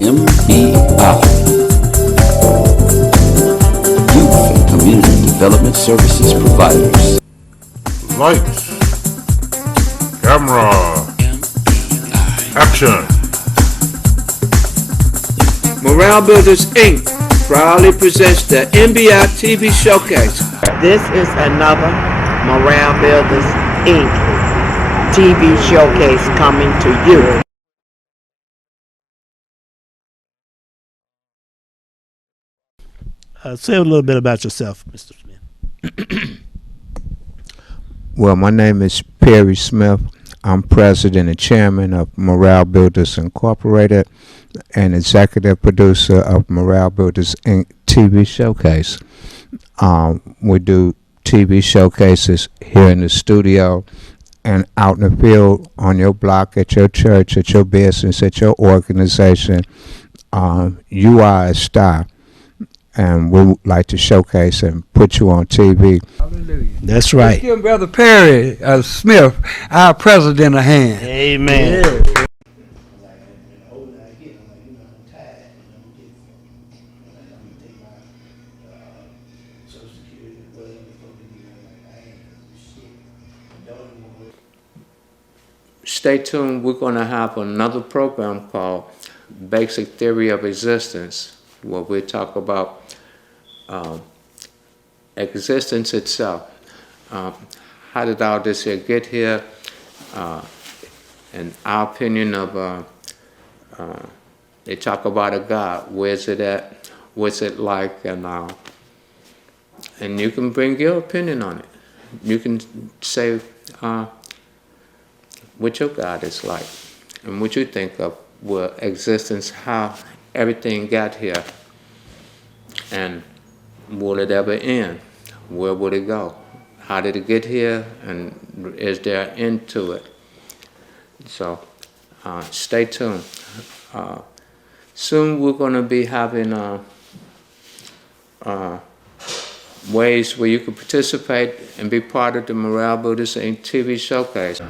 MEI, Youth and Community Development Services Providers. Lights, camera, action. Morale Builders Inc. proudly presents the MBI TV Showcase. This is another Morale Builders Inc. TV Showcase coming to you. Say a little bit about yourself, Mr. Smith. Well, my name is Perry Smith. I'm president and chairman of Morale Builders Incorporated and executive producer of Morale Builders Inc. TV Showcase. We do TV showcases here in the studio and out in the field, on your block, at your church, at your business, at your organization. You are a star, and we would like to showcase and put you on TV. Hallelujah. That's right. Give Brother Perry Smith, our president, a hand. Amen. Yeah. Stay tuned. We're going to have another program called Basic Theory of Existence, where we talk about existence itself. How did all this here get here? And our opinion of, they talk about a God. Where's it at? What's it like? And you can bring your opinion on it. You can say what your God is like and what you think of existence, how everything got here, and will it ever end? Where would it go? How did it get here, and is there an end to it? So stay tuned. Soon we're going to be having ways where you can participate and be part of the Morale Builders Inc. TV Showcase.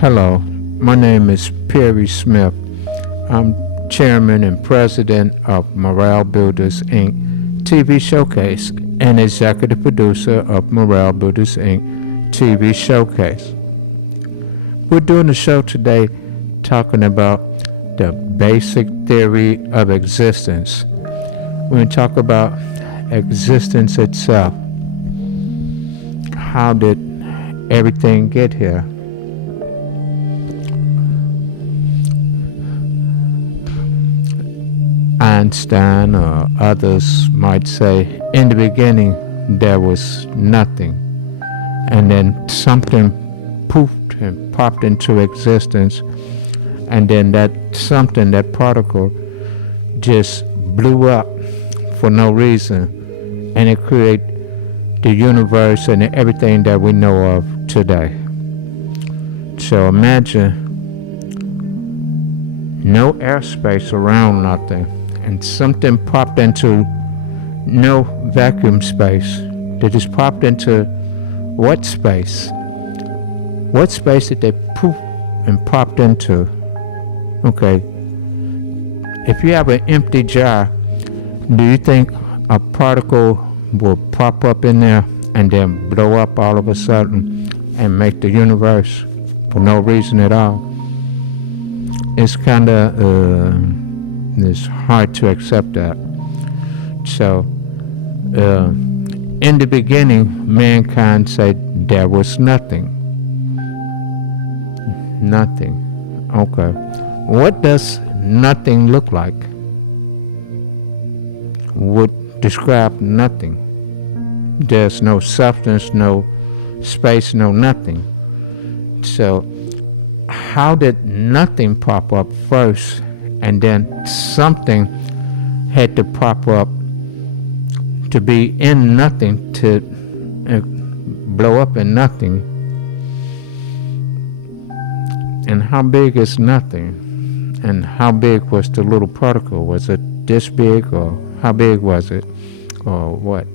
Hello, my name is Perry Smith. I'm chairman and president of Morale Builders Inc. TV Showcase and executive producer of Morale Builders Inc. TV Showcase. We're doing a show today talking about the basic theory of existence. We're going to talk about existence itself. How did everything get here? Einstein or others might say, in the beginning there was nothing, and then something poofed and popped into existence, and then that something, that particle, just blew up for no reason, and it created the universe and everything that we know of today. So imagine no airspace around nothing, and something popped into no vacuum space. They just popped into what space? What space did they poof and popped into? Okay, if you have an empty jar, do you think a particle will pop up in there and then blow up all of a sudden and make the universe for no reason at all? It's kind of it's hard to accept that. So in the beginning, mankind said there was nothing. Nothing. Okay. What does nothing look like? Would describe nothing. There's no substance, no space, no nothing. So how did nothing pop up first, and then something had to pop up to be in nothing to blow up in nothing. And how big is nothing? And how big was the little particle? Was it this big, or how big was it? Or what,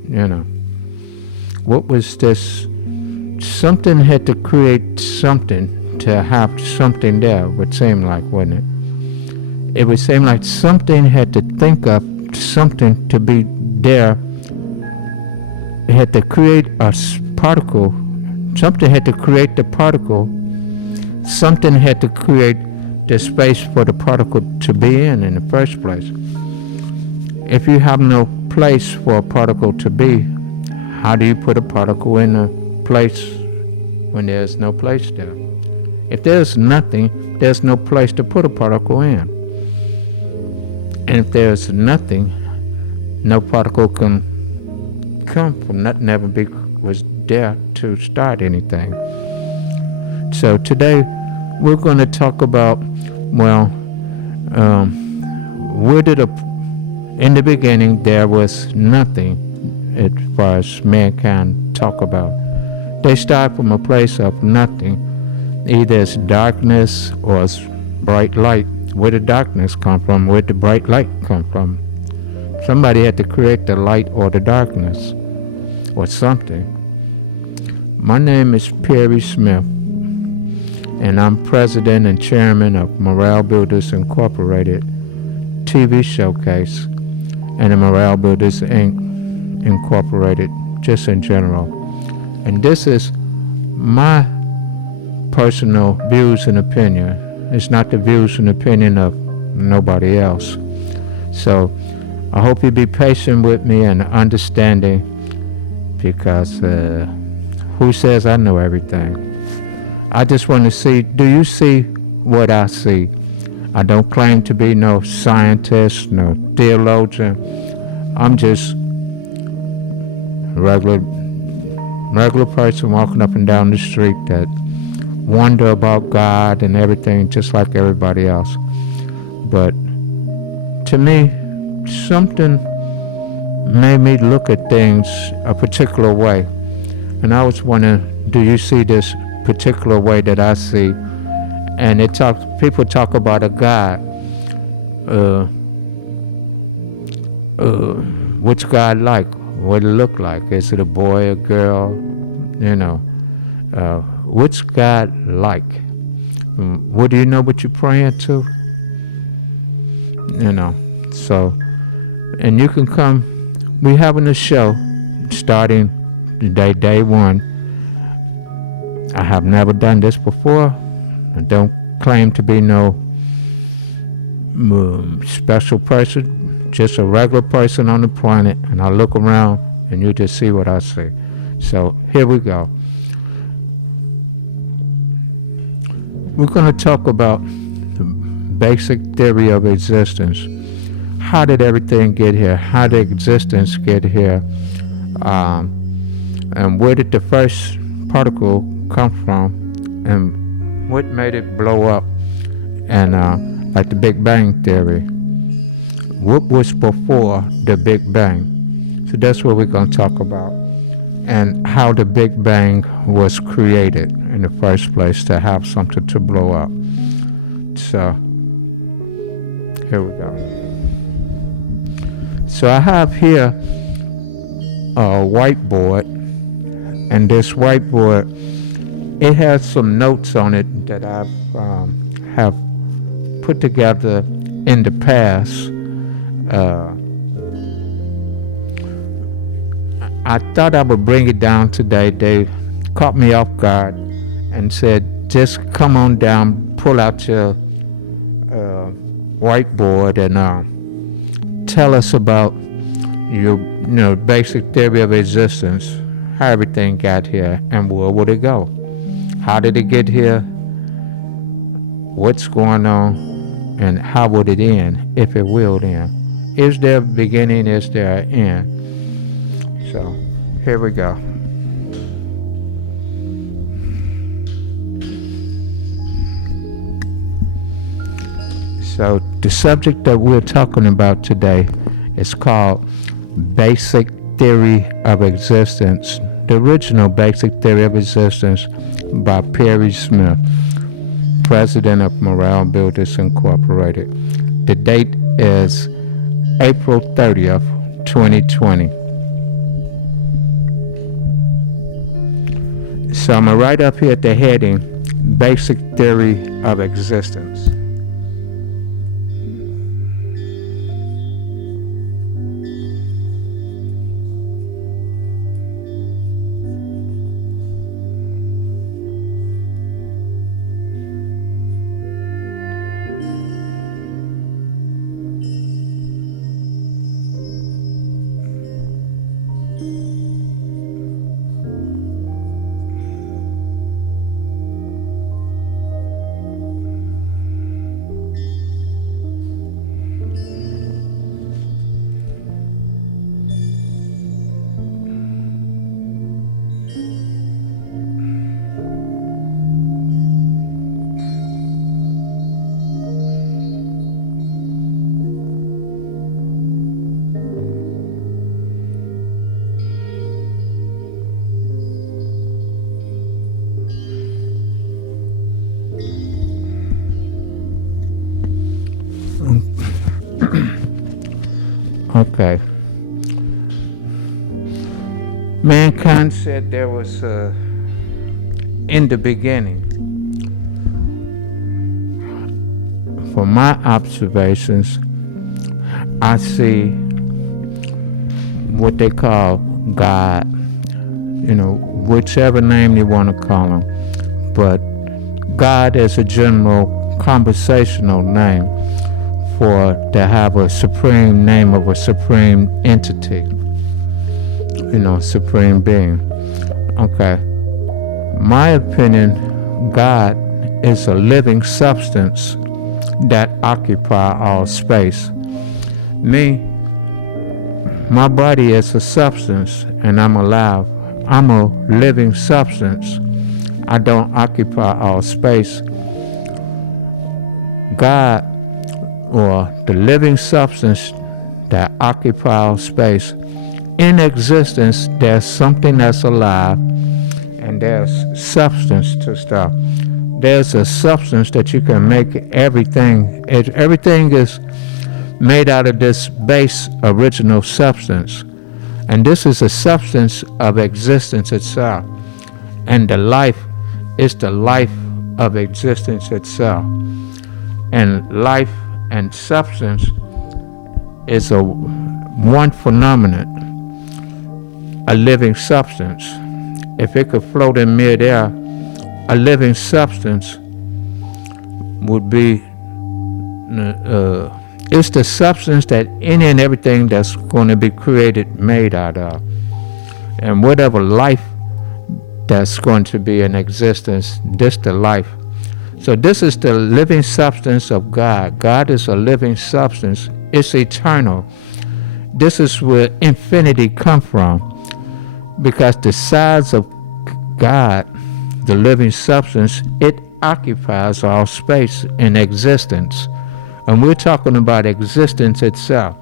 What was this? Something had to create something to have something there, would seem like, wouldn't it? It would seem like something had to think up something to be there. It had to create a particle. Something had to create the particle. Something had to create the space for the particle to be in the first place. If you have no place for a particle to be, how do you put a particle in a place when there's no place there? If there's nothing, there's no place to put a particle in. And if there's nothing, no particle can come from nothing ever was there to start anything. So today we're going to talk about, where did in the beginning there was nothing as far as mankind talk about. They start from a place of nothing. Either it's darkness or it's bright light. Where did darkness come from? Where did the bright light come from? Somebody had to create the light or the darkness or something. My name is Perry Smith, and I'm president and chairman of Morale Builders Incorporated TV Showcase and the Morale Builders Inc. Incorporated, just in general. And this is my personal views and opinion. It's not the views and opinion of nobody else. So I hope you be patient with me and understanding, because who says I know everything? I just want to see, do you see what I see? I don't claim to be no scientist, no theologian. I'm just regular person walking up and down the street that wonder about God and everything, just like everybody else. But to me, something made me look at things a particular way. And I was wondering, do you see this particular way that I see? And people talk about a God. What's God like? What it look like? Is it a boy, a girl? What's God like? What do you know what you're praying to? So, and you can come. We're having a show starting day one. I have never done this before. I don't claim to be no special person, just a regular person on the planet, and I look around and you just see what I see. So here we go. We're going to talk about the basic theory of existence. How did everything get here? How did existence get here? And where did the first particle come from? And what made it blow up? And like the Big Bang theory. What was before the Big Bang? So that's what we're going to talk about. And how the Big Bang was created in the first place to have something to blow up. So, here we go. So I have here a whiteboard, and this whiteboard, it has some notes on it that I have put together in the past. I thought I would bring it down today. They caught me off guard and said, just come on down, pull out your whiteboard and tell us about your basic theory of existence, how everything got here, and where would it go? How did it get here? What's going on? And how would it end, if it will end? Is there a beginning? Is there an end? So, here we go. So, the subject that we're talking about today is called basic Theory of Existence, the original Basic Theory of Existence by Perry Smith, president of Morale Builders Incorporated. The date is April 30th, 2020. So I'm going to write up here at the heading, Basic Theory of Existence. Okay. Mankind said there was in the beginning. From my observations, I see what they call God, whichever name you want to call him. But God is a general conversational name to have a supreme name of a supreme entity, supreme being. Okay. My opinion, God is a living substance that occupy all space. Me, my body is a substance and I'm alive. I'm a living substance. I don't occupy all space. God, or the living substance that occupies space. In existence, there's something that's alive, and there's substance to stuff. There's a substance that you can make everything. Everything is made out of this base original substance. And this is a substance of existence itself. And the life is the life of existence itself. And life and substance is one phenomenon, a living substance. If it could float in midair, a living substance would be, it's the substance that any and everything that's going to be created made out of. And whatever life that's going to be in existence, this the life. So this is the living substance of God. God is a living substance. It's eternal. This is where infinity comes from. Because the size of God, the living substance, it occupies all space in existence. And we're talking about existence itself.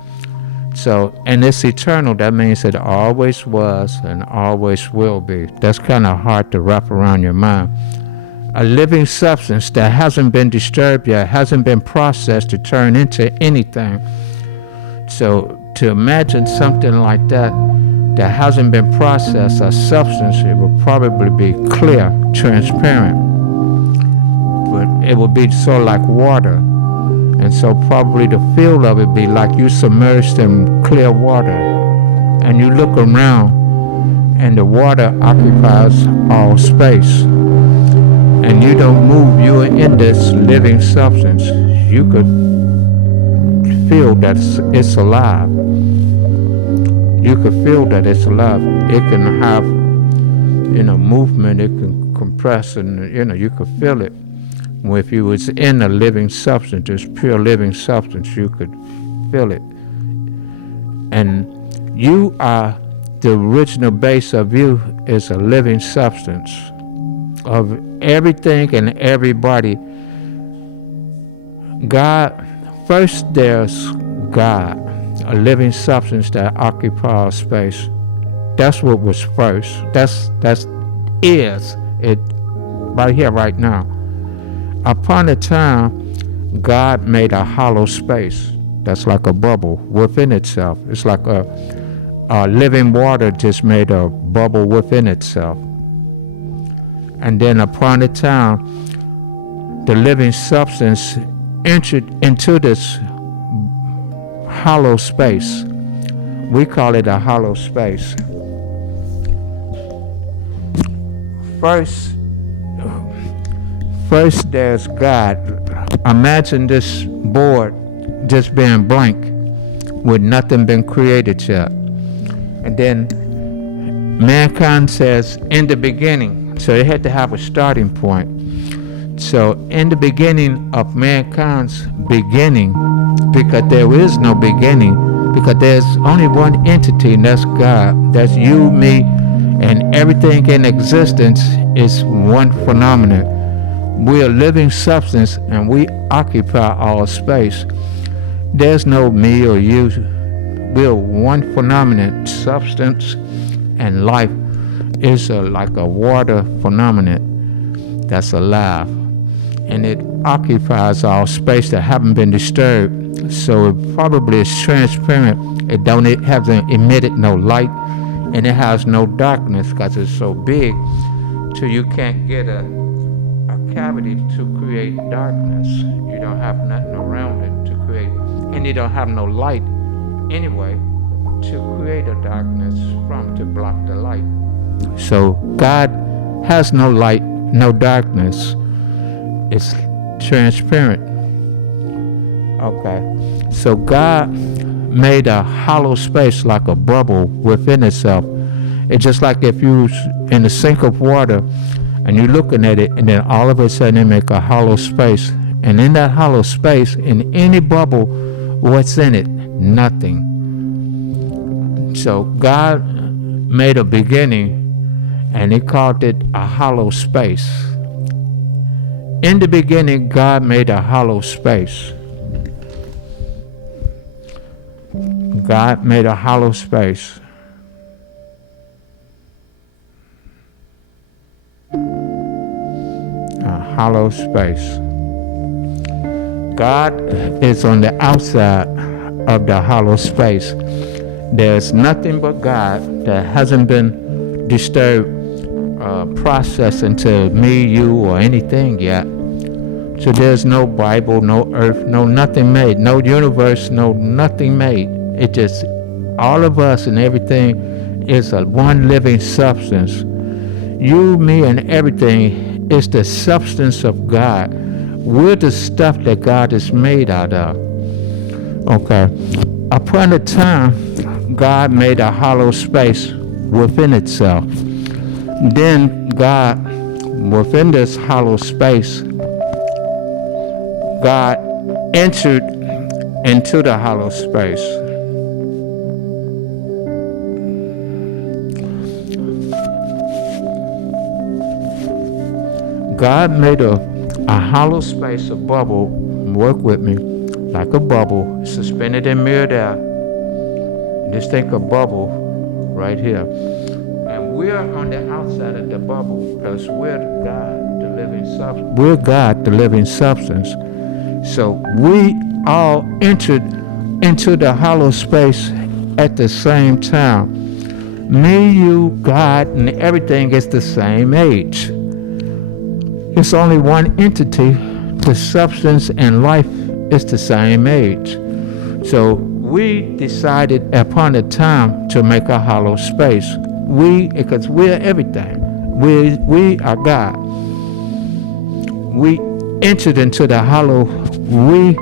So, and it's eternal. That means it always was and always will be. That's kind of hard to wrap around your mind. A living substance that hasn't been disturbed yet, hasn't been processed to turn into anything. So to imagine something like that hasn't been processed, a substance, it will probably be clear, transparent. But it will be sort of like water. And so probably the feel of it be like you submerged in clear water. And you look around and the water occupies all space. And you don't move, you're in this living substance. You could feel that it's alive. You could feel that it's alive. It can have, movement, it can compress, and, you could feel it. If you was in a living substance, this pure living substance, you could feel it. And you are, the original base of you is a living substance of everything and everybody. God, first there's God, a living substance that occupies space. That's what was first. That's is it right here, right now. Upon a time, God made a hollow space that's like a bubble within itself. It's like a living water just made a bubble within itself. And then upon a time, the living substance entered into this hollow space. We call it a hollow space. First there's God. Imagine this board just being blank with nothing been created yet. And then mankind says in the beginning, so they had to have a starting point. So in the beginning of mankind's beginning, because there is no beginning, because there's only one entity, and that's God. That's you, me, and everything in existence is one phenomenon. We are living substance and we occupy all space. There's no me or you. We are one phenomenon. Substance and life is like a water phenomenon that's alive. And it occupies all space that haven't been disturbed. So it probably is transparent. It hasn't emitted no light, and it has no darkness because it's so big, so you can't get a cavity to create darkness. You don't have nothing around it to create, and you don't have no light anyway to create a darkness from, to block the light. So God has no light, no darkness. It's transparent. Okay. So God made a hollow space like a bubble within itself. It's just like if you was in a sink of water and you're looking at it, and then all of a sudden it make a hollow space. And in that hollow space, in any bubble, what's in it? Nothing. So God made a beginning, and he called it a hollow space. In the beginning, God made a hollow space. God made a hollow space. A hollow space. God is on the outside of the hollow space. There's nothing but God that hasn't been disturbed, processed into me, you, or anything yet. So there's no Bible, no earth, no nothing made, no universe, no nothing made. It just, all of us and everything is a one living substance. You, me, and everything is the substance of God. We're the stuff that God is made out of. Okay. Upon a time, God made a hollow space within itself. Then God, within this hollow space, God entered into the hollow space. God made a hollow space, a bubble, work with me, like a bubble, suspended in midair. Just think a bubble right here. And we're on the outside of the bubble because we're God, the living substance. We're God, the living substance. So we all entered into the hollow space at the same time. Me, you, God, and everything is the same age. It's only one entity. The substance and life is the same age. So we decided upon a time to make a hollow space. Because we're everything. We are God. We entered into the hollow. We,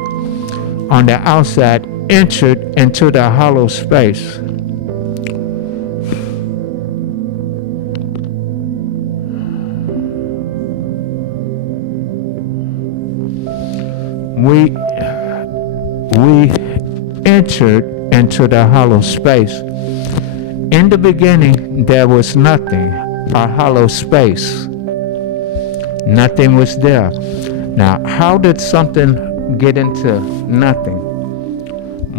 on the outside, entered into the hollow space. We entered into the hollow space. In the beginning, there was nothing, a hollow space. Nothing was there. Now, how did something get into nothing?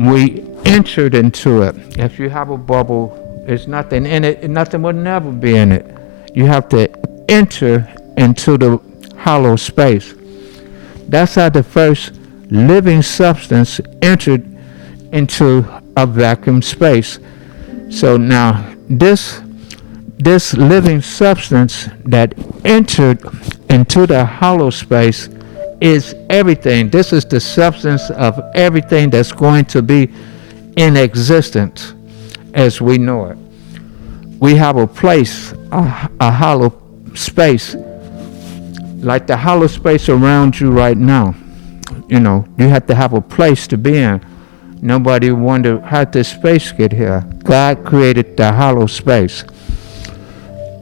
We entered into it. If you have a bubble, There's nothing in it, and nothing will never be in it. You have to enter into the hollow space. That's how the first living substance entered into a vacuum space. So now this living substance that entered into the hollow space is everything. This is the substance of everything that's going to be in existence as we know it. We have a place, a hollow space, like the hollow space around you right now. You know, you have to have a place to be in. Nobody wonder how did this space get here. God created the hollow space.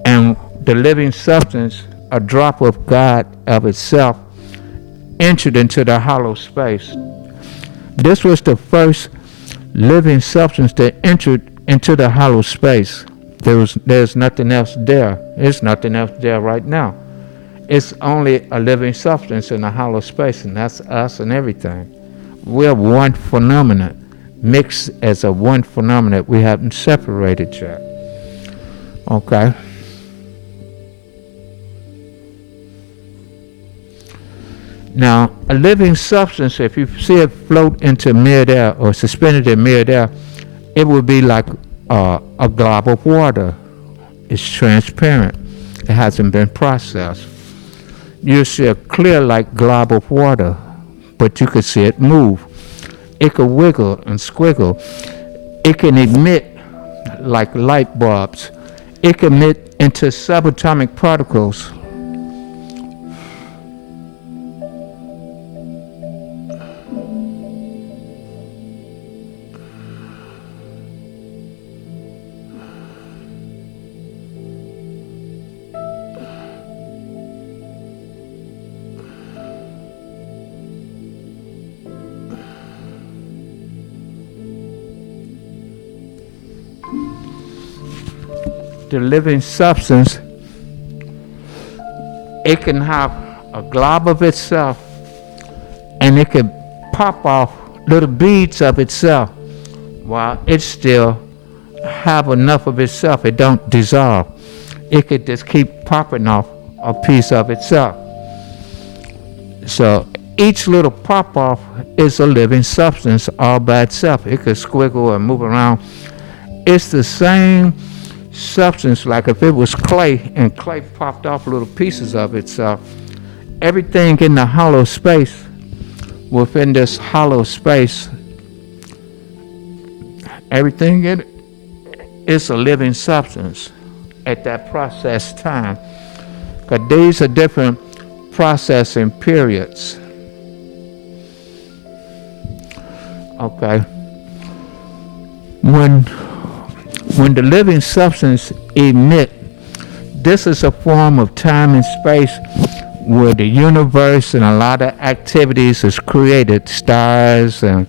And the living substance, a drop of God of itself, entered into the hollow space. This was the first living substance that entered into the hollow space. There's nothing else there. There's nothing else there right now. It's only a living substance in a hollow space, and that's us and everything. We're one phenomenon, mixed as a one phenomenon. We haven't separated yet. Okay. Now, a living substance, if you see it float into midair or suspended in midair, it would be like a glob of water. It's transparent. It hasn't been processed. You see a clear like glob of water, but you could see it move. It could wiggle and squiggle. It can emit like light bulbs. It can emit into subatomic particles. The living substance, it can have a glob of itself, and it can pop off little beads of itself while it still have enough of itself. It don't dissolve. It could just keep popping off a piece of itself. So each little pop off is a living substance all by itself. It could squiggle and move around. It's the same substance, like if it was clay and clay popped off little pieces of itself. Everything in the hollow space, within this hollow space, everything in it is a living substance at that process time. Because these are different processing periods. Okay. When the living substance emit, this is a form of time and space where the universe and a lot of activities is created, stars and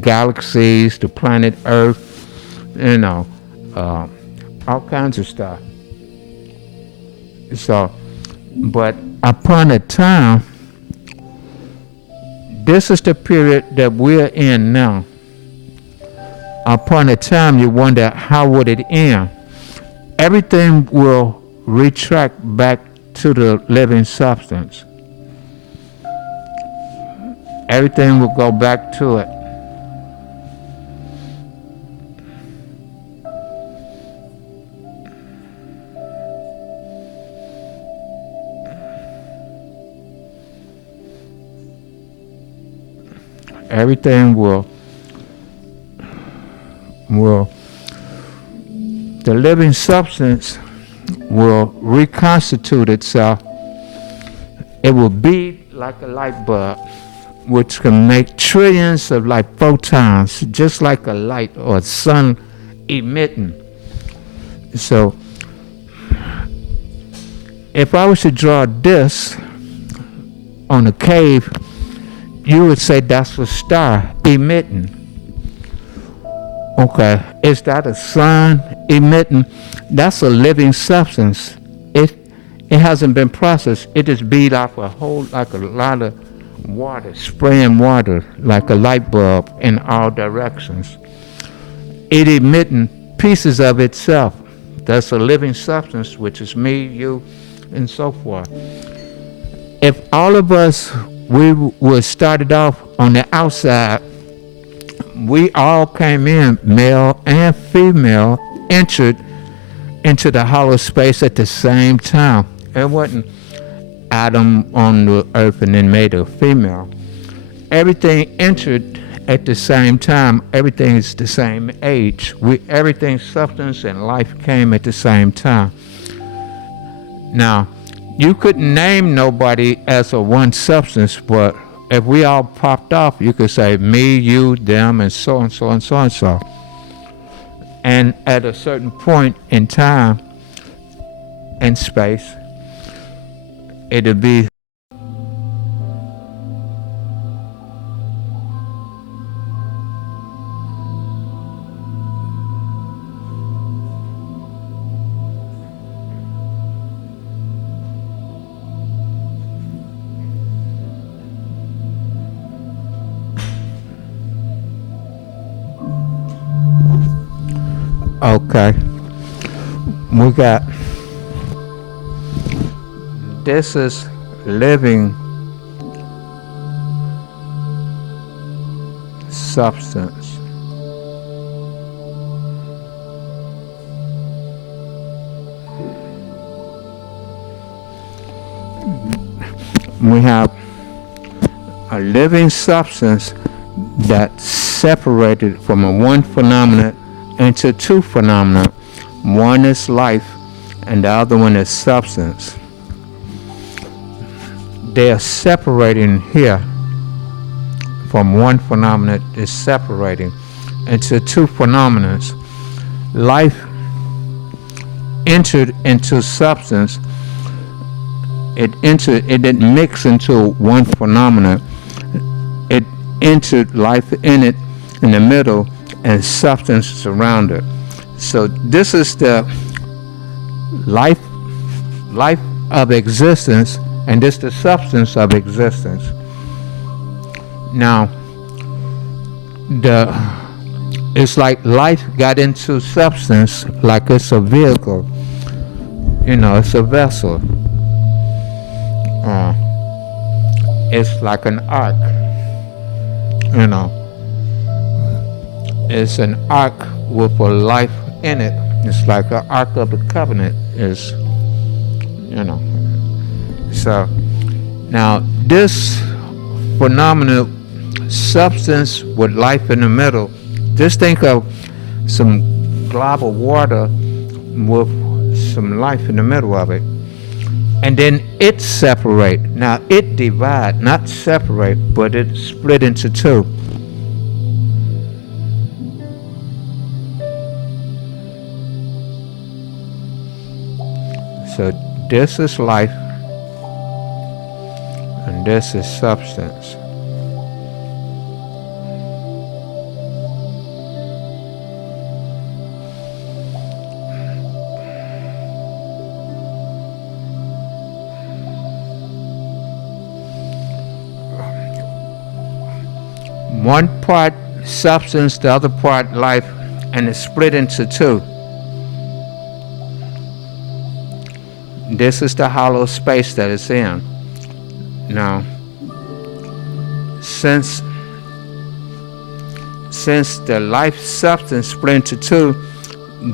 galaxies, the planet Earth, you know, all kinds of stuff. So, but upon a time, this is the period that we're in now. Upon a time, you wonder how would it end? Everything will retract back to the living substance. Everything will go back to it. Everything will, the living substance will reconstitute itself. It will be like a light bulb, which can make trillions of like photons, just like a light or a sun emitting. So, if I was to draw this on a cave, you would say that's a star emitting. Okay, is that a sun emitting? That's a living substance. It hasn't been processed. It just beat off a lot of water, spraying water like a light bulb in all directions. It emitting pieces of itself. That's a living substance, which is me, you, and so forth. If all of us, we were started off on the outside, we all came in, male and female, entered into the hollow space at the same time. It wasn't Adam on the earth and then made a female. Everything entered at the same time. Everything is the same age. Everything, substance and life, came at the same time. Now, you couldn't name nobody as a one substance, but if we all popped off, you could say me, you, them, and so and so and so and so. And at a certain point in time and space, it'll be okay. We got, this is living substance. We have a living substance that's separated from a one phenomenon into two phenomena. One is life and the other one is substance. They are separating here from one phenomenon is separating into two phenomena. Life entered into substance. It didn't mix into one phenomenon. It entered life in it in the middle and substance surrounded. So this is the life of existence, and this the substance of existence. Now, it's like life got into substance like it's a vehicle. It's a vessel. It's like an ark. It's an ark with a life in it. It's like an ark of the covenant is, So now this phenomenal substance with life in the middle, just think of some glob of water with some life in the middle of it. And then it separate. Now it divide, not separate, but it split into two. So this is life, and this is substance. One part substance, the other part life, and it's split into two. This is the hollow space that it's in. Now, since the life substance split into two,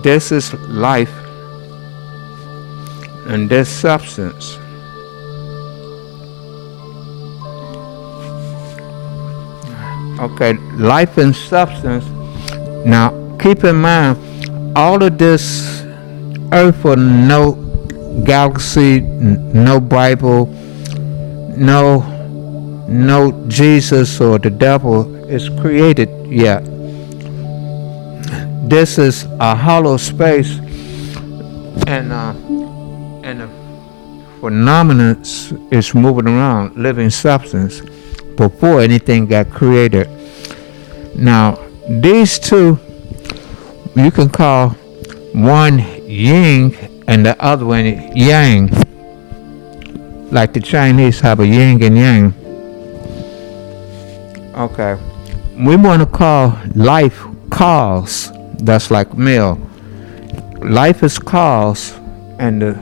this is life and this substance. Okay, life and substance. Now, keep in mind, all of this earth or no galaxy, no Bible, no Jesus or the devil is created yet. This is a hollow space, and the phenomenon is moving around, living substance, before anything got created. Now, these two, you can call one yin and the other one yang. Like the Chinese have a yin and yang. Okay. We want to call life cause. That's like male. life is cause, and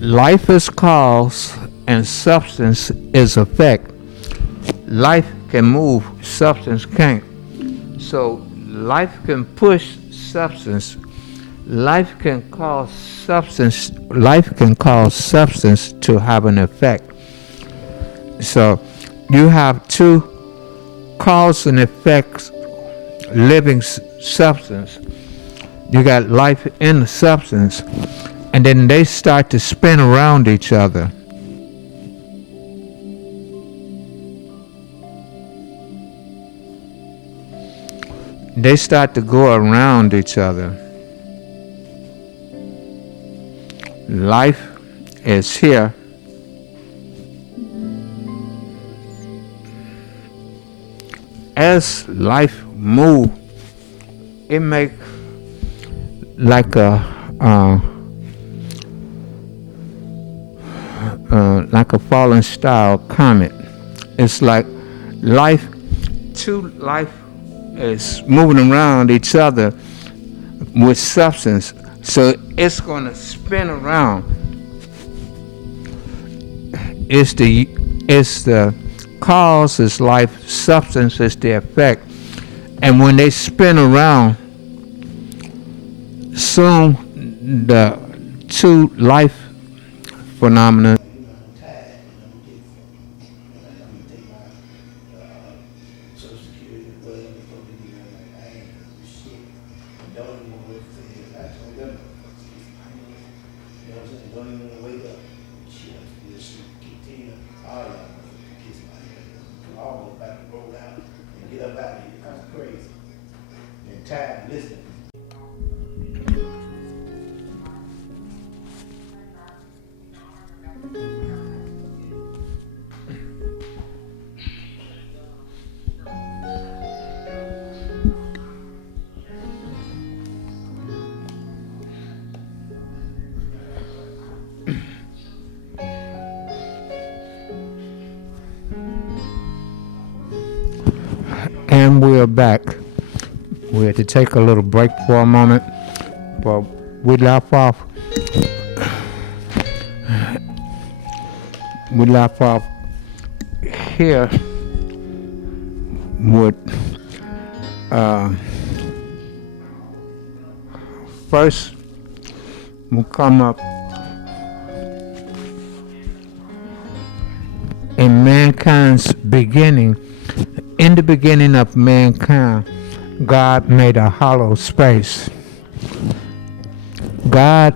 life is cause, and substance is effect. Life can move, substance can't. So life can push substance. Life can cause substance. Life can cause substance to have an effect. So you have two cause and effects, living substance. You got life in the substance, and then they start to spin around each other. They start to go around each other. Life is here. As life move, it make like a falling star comet. It's like life, two life is moving around each other with substance, so it's going to spin around. It's the cause is life, substance is the effect, and when they spin around, soon the two life phenomena and we're back. We had to take a little break for a moment, but we left off here with first we'll come up in mankind's beginning. In the beginning of mankind, God made a hollow space. God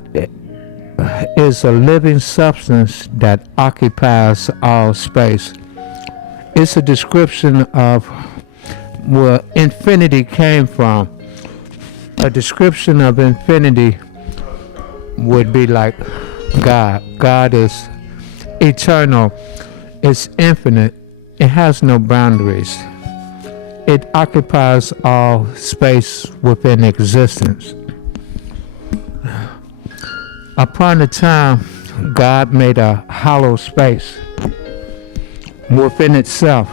is a living substance that occupies all space. It's a description of where infinity came from. A description of infinity would be like God. God is eternal. It's infinite. It has no boundaries. It occupies all space within existence. Upon the time God made a hollow space within itself,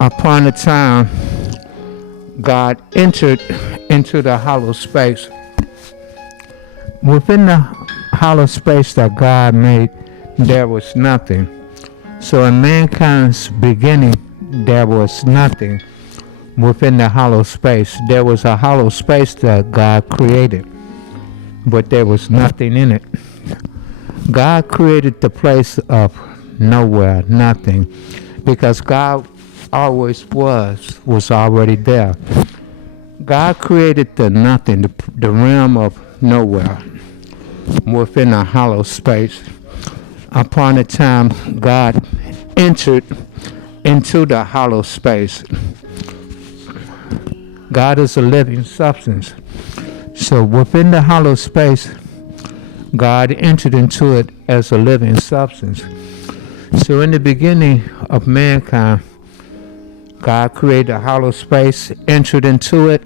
upon the time God entered into the hollow space, within the hollow space that God made, there was nothing. So in mankind's beginning, there was nothing within the hollow space. There was a hollow space that God created, but there was nothing in it. God created the place of nowhere, nothing, because God always was already there. God created the nothing, the realm of nowhere within a hollow space. Upon the time God entered into the hollow space, God is a living substance. So within the hollow space, God entered into it as a living substance. So in the beginning of mankind, God created a hollow space, entered into it,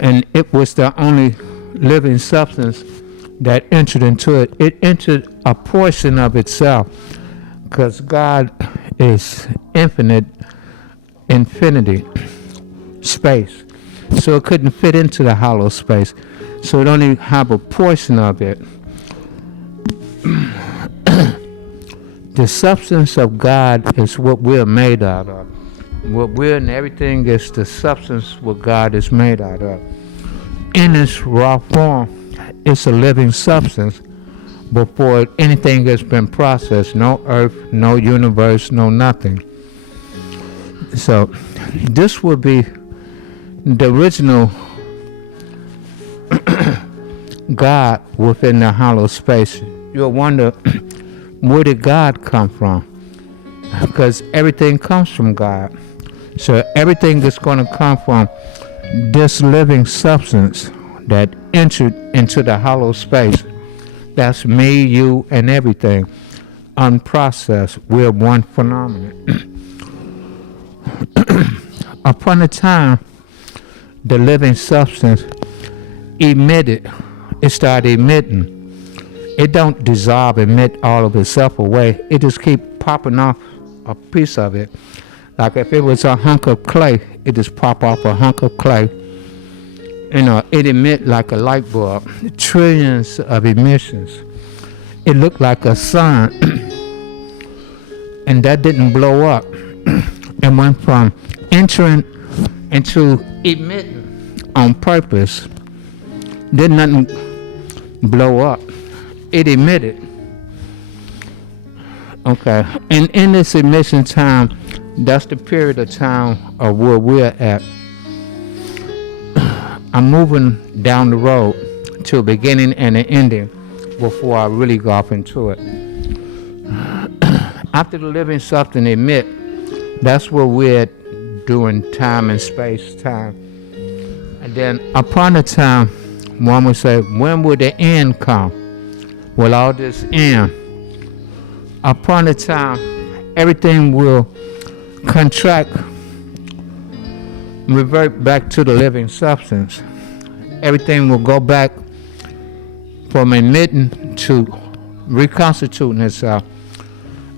and it was the only living substance that entered into it. It entered a portion of itself, because God is infinity. space. So it couldn't fit into the hollow space. So it only have a portion of it. The substance of God is what we're made out of. What we're and everything is the substance what God is made out of. In its raw form, it's a living substance before anything has been processed. No earth, no universe, no nothing. So this would be the original God within the hollow space. You'll wonder, where did God come from? Because everything comes from God. So everything is going to come from this living substance that entered into the hollow space. That's me, you, and everything. Unprocessed. We're one phenomenon. Upon a time, the living substance emitted. It started emitting. It don't dissolve, emit all of itself away. It just keep popping off a piece of it. Like if it was a hunk of clay, it just pop off a hunk of clay. It emit like a light bulb. Trillions of emissions. It looked like a sun. And that didn't blow up. It went from entering into emitting on purpose. Did nothing blow up. It emitted. Okay. And in this emission time, that's the period of time of where we're at. I'm moving down the road to a beginning and an ending before I really go off into it. After the living substance emit, that's where we're at doing time and space time. And then upon a time, one would say, when will the end come? Will all this end? Upon a time, everything will contract, revert back to the living substance. Everything will go back from emitting to reconstituting itself.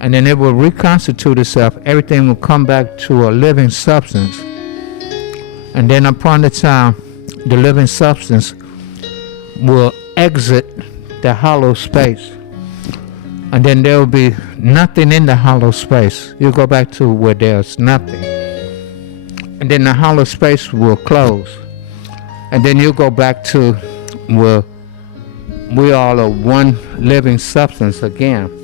And then it will reconstitute itself. Everything will come back to a living substance. And then upon the time, the living substance will exit the hollow space. And then there will be nothing in the hollow space. You'll go back to where there's nothing. And then the hollow space will close. And then you'll go back to where we all are one living substance again.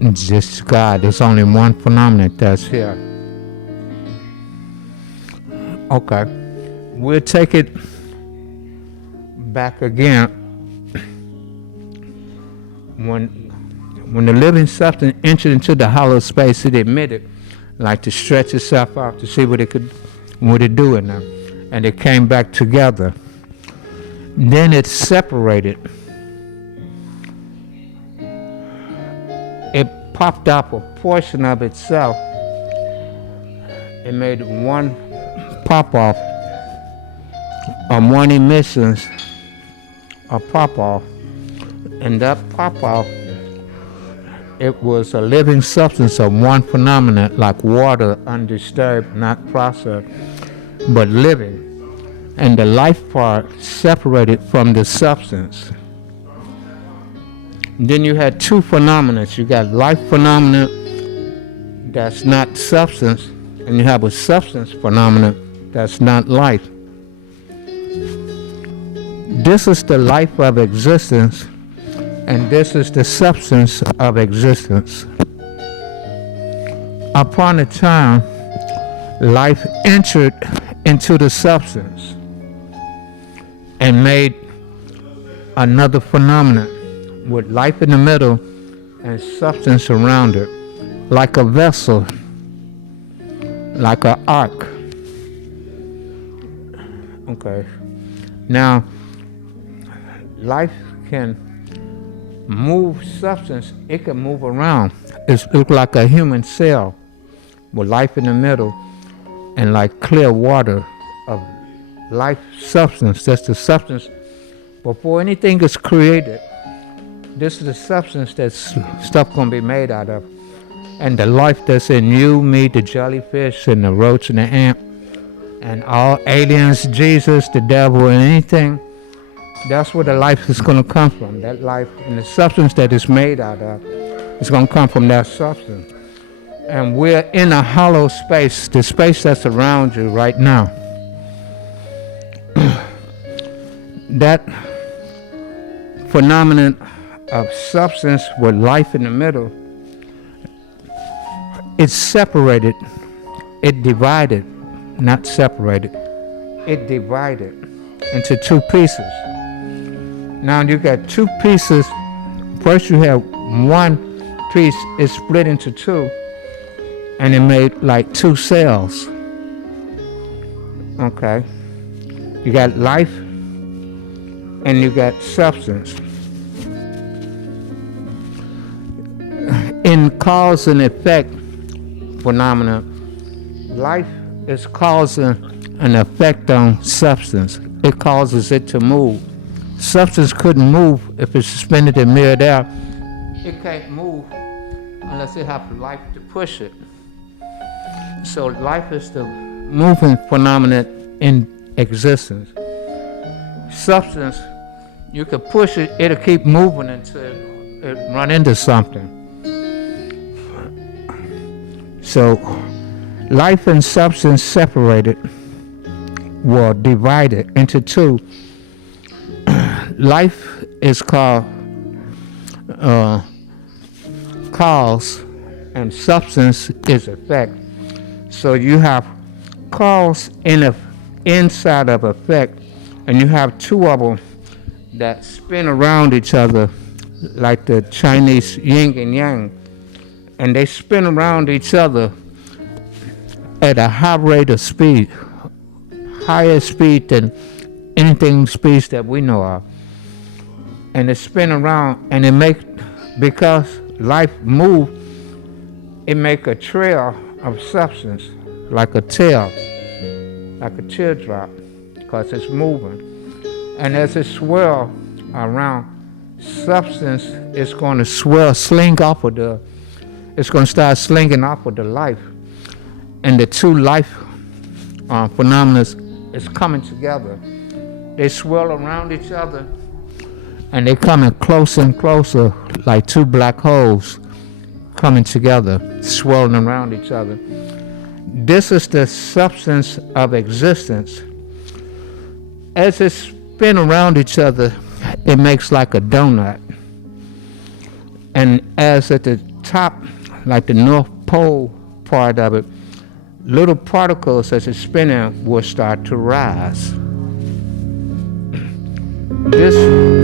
It's just God. There's only one phenomenon that's here. Okay. We'll take it back again. When the living substance entered into the hollow space, it emitted, like to stretch itself out to see what it do in them. And it came back together. Then it separated. It popped up a portion of itself. It made one pop off, or one emissions, a pop off. And that pop off, it was a living substance of one phenomenon, like water, undisturbed, not processed, but living. And the life part separated from the substance. Then you had two phenomena. You got life phenomena that's not substance, and you have a substance phenomena that's not life. This is the life of existence, and this is the substance of existence. Upon a time, life entered into the substance and made another phenomenon with life in the middle and substance around it, like a vessel, like an ark. Okay. Now, life can move substance. It can move around. It looks like a human cell with life in the middle and like clear water of life substance. That's the substance before anything is created. This is the substance that stuff gonna be made out of. And the life that's in you, me, the jellyfish, and the roach and the ant, and all aliens, Jesus, the devil, and anything, that's where the life is going to come from. That life and the substance that it's made out of is going to come from that substance. And we're in a hollow space, the space that's around you right now. That phenomenon of substance with life in the middle, it's separated, it divided, not separated, it divided into two pieces. Now you got two pieces. First you have one piece is split into two, and it made like two cells. Okay. You got life and you got substance. In cause and effect phenomena, life is causing an effect on substance. It causes it to move. Substance couldn't move if it's suspended in midair. It can't move unless it has life to push it. So life is the moving phenomenon in existence. Substance, you can push it, it'll keep moving until it run into something. So life and substance separated, were divided into two. Life is called cause, and substance is effect. So you have cause inside of effect, and you have two of them that spin around each other like the Chinese yin and yang, and they spin around each other at a high rate of speed, higher speed than anything speeds that we know of. And they spin around, and it make, because life move, it make a trail of substance, like a tail, like a teardrop, because it's moving. And as it swirl around, substance is going to swirl, it's going to start slinging off of the life. And the two life phenomena is coming together. They swirl around each other, and they coming closer and closer, like two black holes coming together, swirling around each other. This is the substance of existence. As it spin around each other, it makes like a donut. And as at the top, like the North Pole part of it, little particles as it's spinning will start to rise. This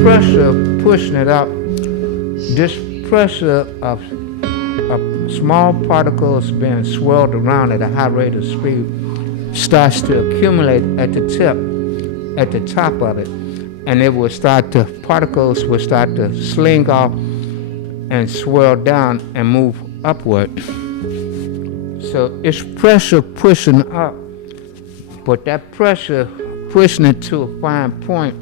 pressure pushing it up, this pressure of small particles being swirled around at a high rate of speed starts to accumulate at the tip, at the top of it, and it will start to, particles will start to sling off and swirl down and move upward. So it's pressure pushing up, but that pressure pushing it to a fine point,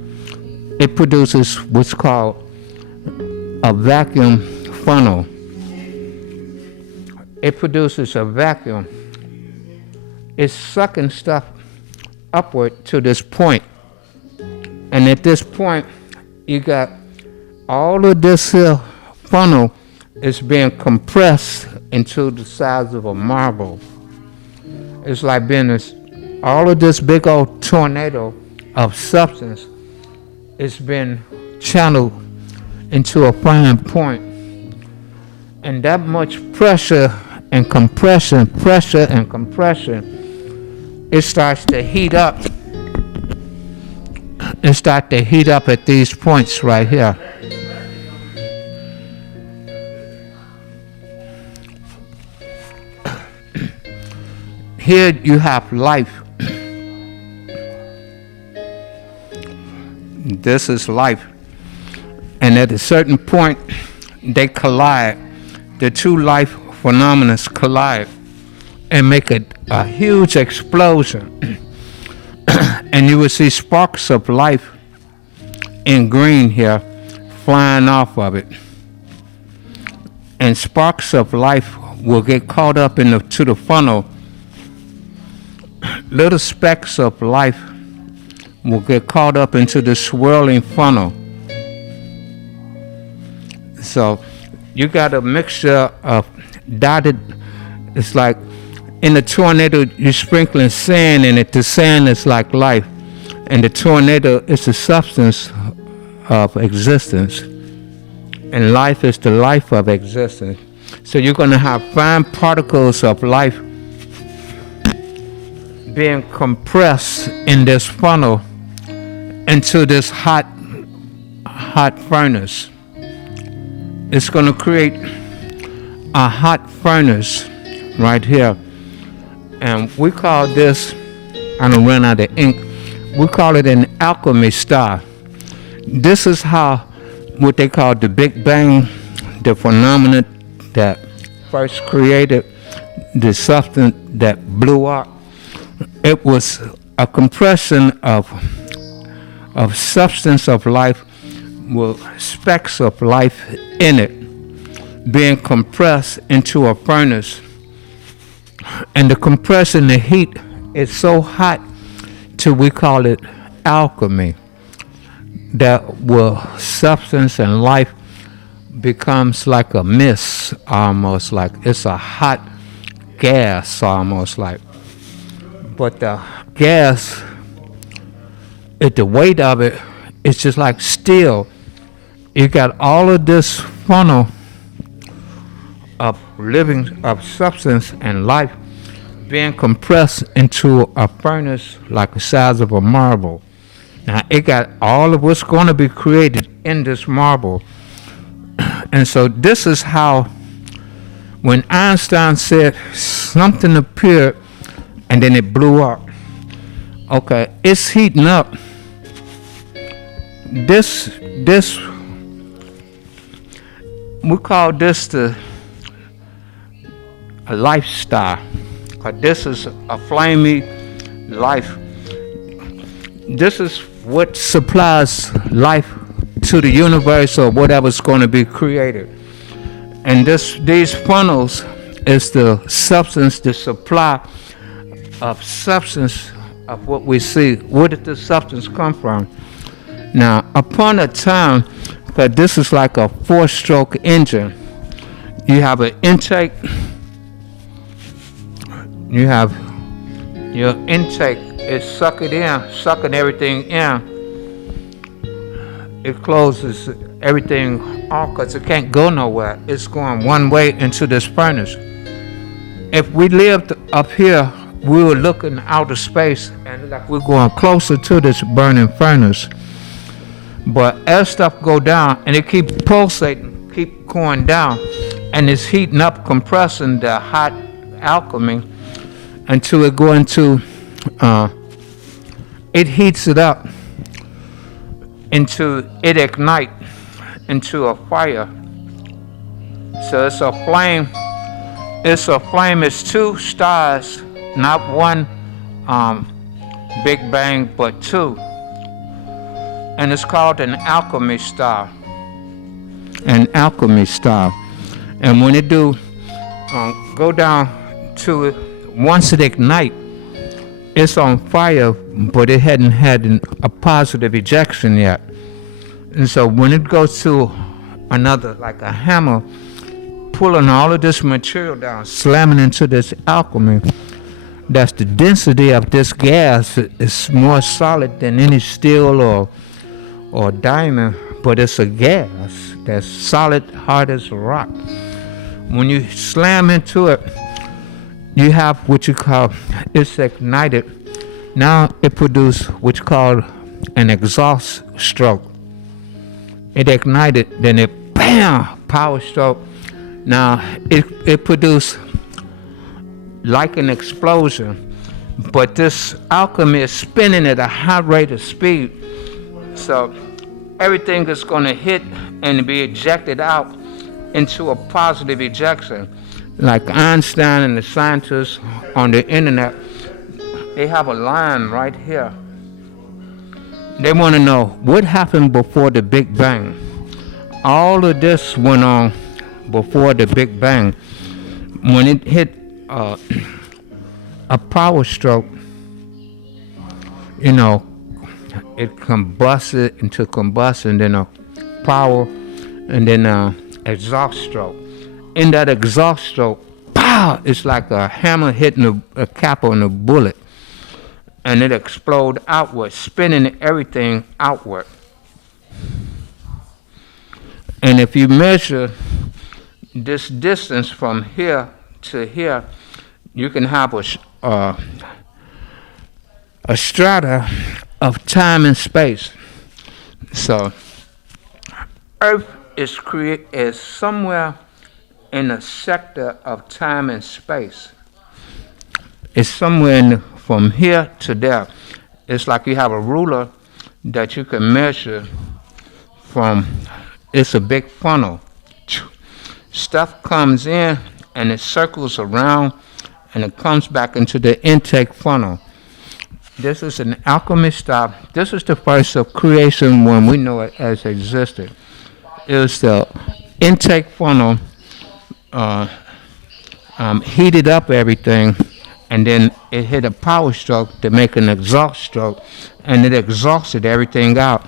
it produces what's called a vacuum funnel. It produces a vacuum. It's sucking stuff upward to this point. And at this point, you got all of this here funnel is being compressed into the size of a marble. It's like being this, all of this big old tornado of substance is being channeled into a fine point. And that much pressure and compression, it starts to heat up. It starts to heat up at these points right here. Here you have life. This is life. And at a certain point, they collide. The two life phenomena collide and make a huge explosion. And you will see sparks of life in green here flying off of it. And sparks of life will get caught up to the funnel little specks of life will get caught up into the swirling funnel. So you got a mixture of dotted, it's like in the tornado you're sprinkling sand in it. The sand is like life, and the tornado is the substance of existence, and life is the life of existence. So you're going to have fine particles of life being compressed in this funnel into this hot furnace. It's going to create a hot furnace right here. And we call this, I don't run out of ink, we call it an alchemy star. This is how, what they call the Big Bang, the phenomenon that first created the substance that blew up. It was a compression of substance of life with specks of life in it being compressed into a furnace. And the compression, the heat is so hot till we call it alchemy, that will substance and life becomes like a mist, almost like it's a hot gas, almost like. But the gas, the weight of it, it's just like steel. You got all of this funnel of living, of substance and life being compressed into a furnace like the size of a marble. Now it got all of what's going to be created in this marble. And so this is how, when Einstein said something appeared and then it blew up, okay, it's heating up. This we call this a lifestyle. This is a flamey life. This is what supplies life to the universe or whatever's going to be created. And these funnels is the substance, the supply of substance of what we see. Where did the substance come from? Now, upon a time, because this is like a 4-stroke engine, you have an intake, you have your intake is sucking everything in. It closes everything off because it can't go nowhere. It's going one way into this furnace. If we lived up here, we were looking out of space and like we're going closer to this burning furnace. But as stuff go down and it keep pulsating, keep going down, and it's heating up, compressing the hot alchemy until it go into, it heats it up into, it ignite into a fire. So it's a flame, it's 2 stars, not one Big Bang, but 2. And it's called an alchemy star. An alchemy star. And when it do go down to it, once it ignite, it's on fire, but it hadn't had a positive ejection yet. And so when it goes to another, like a hammer, pulling all of this material down, slamming into this alchemy, that's the density of this gas. It's more solid than any steel or diamond, but it's a gas that's solid, hard as rock. When you slam into it, you have what you call, it's ignited. Now it produces what you call an exhaust stroke. It ignited, then it bam, power stroke. Now it produced like an explosion, but this alchemy is spinning at a high rate of speed. So everything is going to hit and be ejected out into a positive ejection. Like Einstein and the scientists on the internet, they have a line right here. They want to know what happened before the Big Bang. All of this went on before the Big Bang. When it hit a power stroke, you know, it combusted into combustion, then a power, and then exhaust stroke. In that exhaust stroke, pow! It's like a hammer hitting a cap on a bullet, and it explodes outward, spinning everything outward. And if you measure this distance from here to here, you can have a strata of time and space. So, Earth is somewhere in a sector of time and space. It's somewhere from here to there. It's like you have a ruler that you can measure from. It's a big funnel. Stuff comes in and it circles around and it comes back into the intake funnel. This is an alchemy style. This is the first of creation when we know it as existed. It was the intake funnel heated up everything, and then it hit a power stroke to make an exhaust stroke, and it exhausted everything out.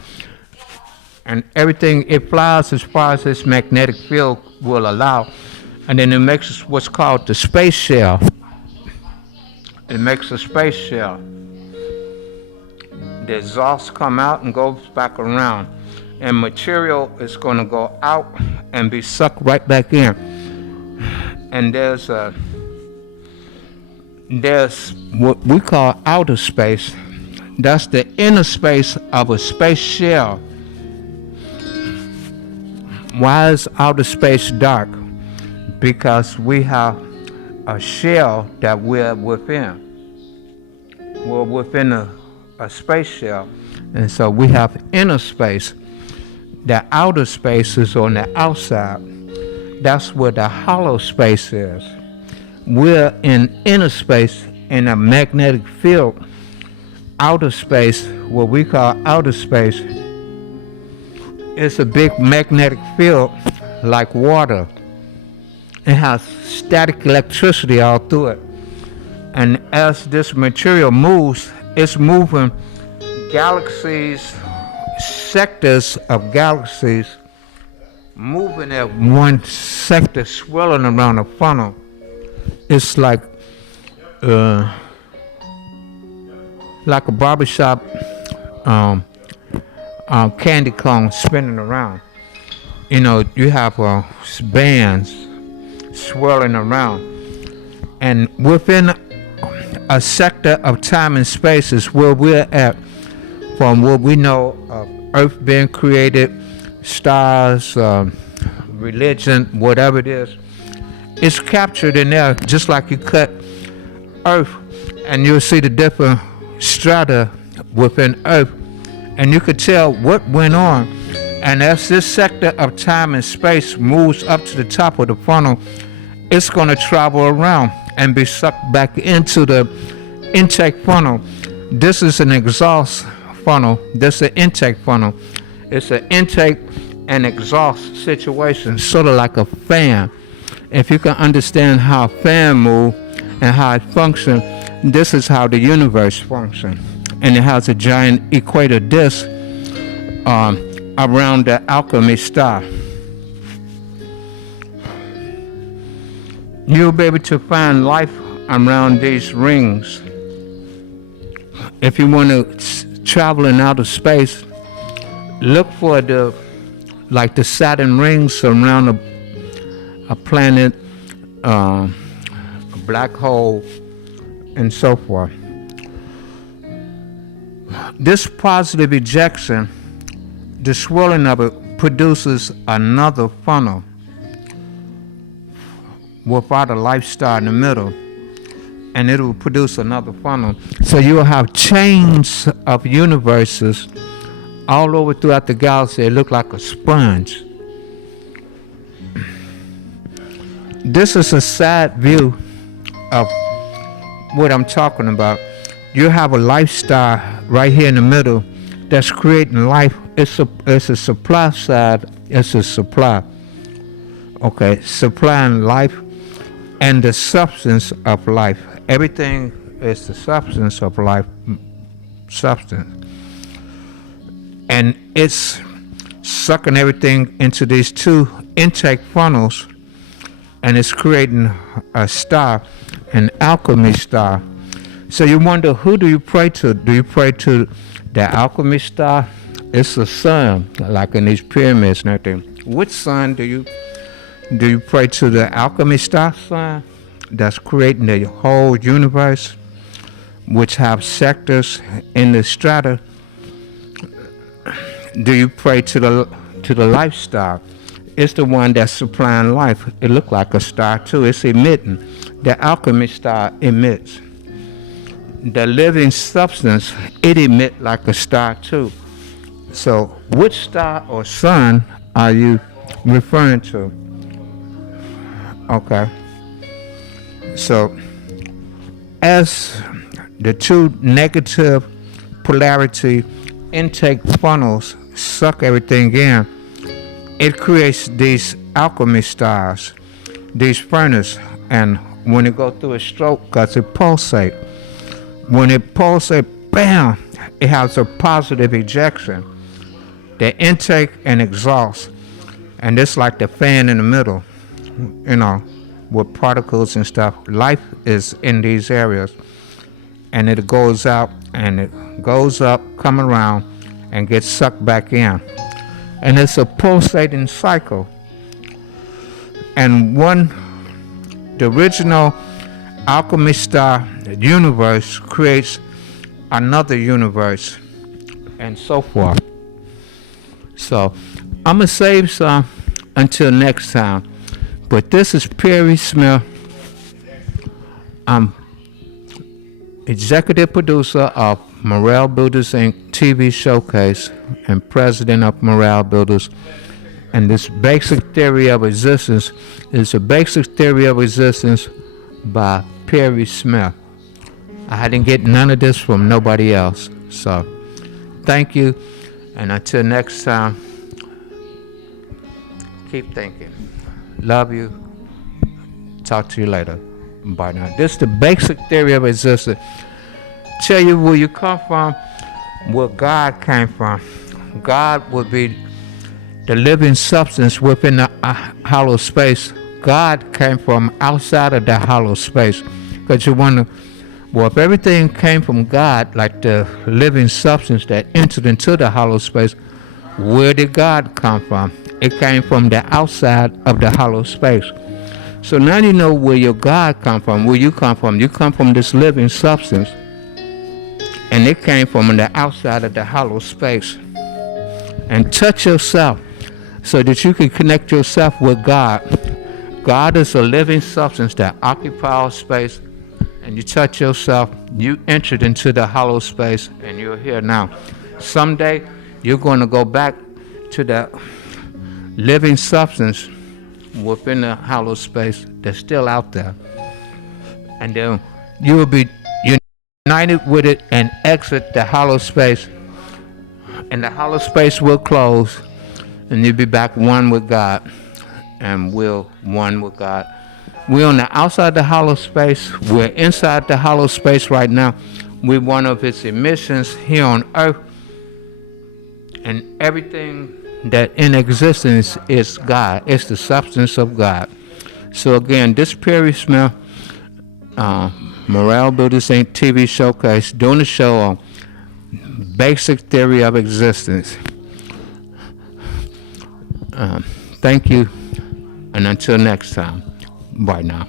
And everything, it flies as far as this magnetic field will allow, and then it makes what's called the space shell. It makes a space shell. The exhaust come out and goes back around, and material is going to go out and be sucked right back in. And there's what we call outer space. That's the inner space of a space shell. Why is outer space dark? Because we have a shell that we're within. We're within a space shell, and so we have inner space. The outer space is on the outside. That's where the hollow space is. We're in inner space in a magnetic field. Outer space, what we call outer space, is a big magnetic field like water. It has static electricity all through it. And as this material moves, it's moving galaxies, sectors of galaxies, moving at one sector, swirling around a funnel. It's like a barbershop candy cone spinning around. You know, you have bands swirling around. And within a sector of time and space is where we're at, from what we know of Earth being created, stars, religion, whatever it is. It's captured in there, just like you cut Earth and you'll see the different strata within Earth, and you could tell what went on. And as this sector of time and space moves up to the top of the funnel, it's going to travel around and be sucked back into the intake funnel. This is an exhaust funnel. This is an intake funnel. It's an intake and exhaust situation, sort of like a fan. If you can understand how a fan moves and how it functions, this is how the universe functions. And it has a giant equator disk around the alchemy star. You'll be able to find life around these rings. If you want to travel in outer space, look for the Saturn rings around a planet, a black hole, and so forth. This positive ejection, the swirling of it, produces another funnel without a life star in the middle, and it will produce another funnel. So you will have chains of universes all over throughout the galaxy. It look like a sponge. This is a side view of what I'm talking about. You have a life star right here in the middle that's creating life. It's a supply side. It's a supply. Okay, supplying life and the substance of life. Everything is the substance of life. substance. And it's sucking everything into these two intake funnels, and it's creating a star, an alchemy star. So you wonder, who do you pray to? Do you pray to the alchemy star? It's a sun, like in these pyramids and everything. Which sun do you pray to? The alchemy star sun that's creating the whole universe, which have sectors in the strata? Do you pray to the life star? It's the one that's supplying life. It looks like a star too. It's emitting. The alchemy star emits. The living substance, it emits like a star too. So which star or sun are you referring to? Okay. So as the two negative polarity intake funnels suck everything in, it creates these alchemy stars, these furnaces, and when it goes through a stroke, because it pulsates. When it pulsates, bam, it has a positive ejection. The intake and exhaust, and it's like the fan in the middle, with particles and stuff. Life is in these areas, and it goes out, and it goes up, come around, and gets sucked back in. And it's a pulsating cycle. And the original alchemy star universe creates another universe, and so forth. So I'm going to save some until next time. But this is Perry Smith. I'm executive producer of Morale Builders Inc. TV Showcase and president of Morale Builders. And this basic theory of existence is a basic theory of existence by Perry Smith. I didn't get none of this from nobody else. So thank you. And until next time, keep thinking. Love you. Talk to you later. Bye now. This is the basic theory of existence. Tell you where you come from, where God came from. God would be the living substance within the hollow space. God came from outside of that hollow space. Because you wonder, well, if everything came from God, like the living substance that entered into the hollow space, where did God come from? It came from the outside of the hollow space. So now you know where your God come from, where you come from. You come from this living substance, and it came from the outside of the hollow space. And touch yourself so that you can connect yourself with God. God is a living substance that occupies space, and you touch yourself, you entered into the hollow space, and you're here now. Someday, you're going to go back to the living substance within the hollow space that's still out there. And then you will be united with it and exit the hollow space. And the hollow space will close, and you'll be back one with God. And we're one with God. We're on the outside the hollow space. We're inside the hollow space right now. We're one of its emissions here on earth. And everything that in existence is God. It's the substance of God. So again, this Perry Smith, Morale Builders Inc. TV Showcase, doing a show on basic theory of existence. Thank you, and until next time, bye now.